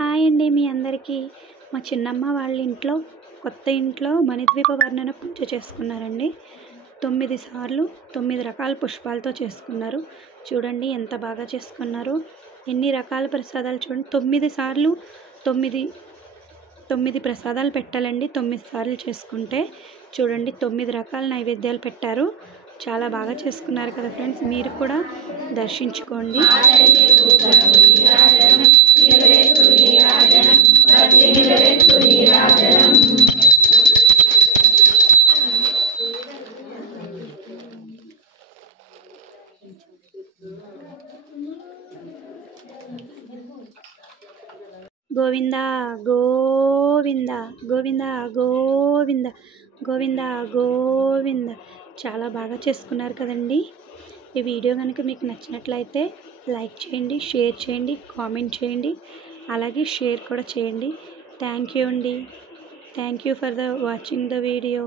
Hi అండి మీ అందరికీ. మా చిన్నమ్మ వాళ్ళ ఇంట్లో కొత్త ఇంట్లో మణిద్వీప వర్ణన పూజ చేసుకున్నారండి. 9 సార్లు 9 రకాల పుష్పాలతో చేసుకున్నారు. చూడండి ఎంత బాగా చేసుకున్నారు. ఎన్ని రకాల ప్రసాదాలు చూడండి. 9 సార్లు 9 ప్రసాదాలు పెట్టాలండి. 9 సార్లు చేసుకుంటే చూడండి 9 రకాల నైవేద్యాలు పెట్టారు. చాలా బాగా చేసుకున్నారు కదా ఫ్రెండ్స్. మీరు కూడా దర్శించుకోండి. గోవింద గోవింద గోవింద గోవింద గోవింద గోవింద. చాలా బాగా చేసుకున్నారు కదండి. ఈ వీడియో కనుక మీకు నచ్చినట్లయితే లైక్ చేయండి, షేర్ చేయండి, కామెంట్ చేయండి, అలాగే షేర్ కూడా చేయండి. థ్యాంక్ యూ అండి. Thank you for watching the video.